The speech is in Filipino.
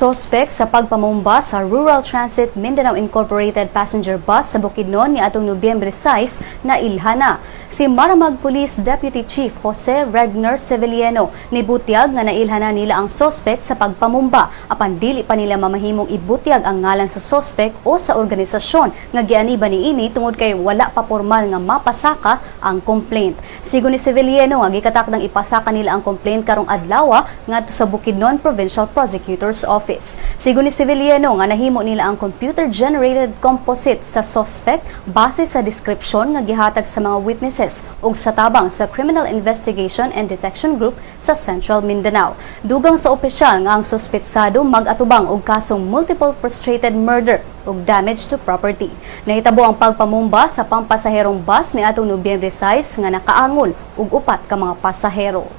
Suspek sa pagpamumba sa Rural Transit Mindanao Incorporated Passenger Bus sa Bukidnon ni atong Nobyembre 6 na ilhana. Si Maramag Police Deputy Chief Jose Regner Sevillano nibutyag nga nailhana nila ang suspek sa pagpamumba apan dili pa nila mamahimong ibutyag ang ngalan sa suspek o sa organisasyon nga gianiba niini tungod kay wala pa pormal nga mapasaka ang complaint. Sigon ni Sevillano nga gikatakdang ipasaka nila ang complaint karong adlaw ngadto sa Bukidnon Provincial Prosecutor's Office. Sigon ni Sevillano nga nahimo nila ang computer-generated composite sa suspect base sa description nga gihatag sa mga witnesses ug sa tabang sa Criminal Investigation and Detection Group sa Central Mindanao. Dugang sa opisyal nga ang suspetsado mag-atubang og kasong multiple frustrated murder ug damage to property. Nahitabo ang pagpamumba sa pampasaherong bus ni atong Nobyembre 6 nga nakaangol og upat ka mga pasahero.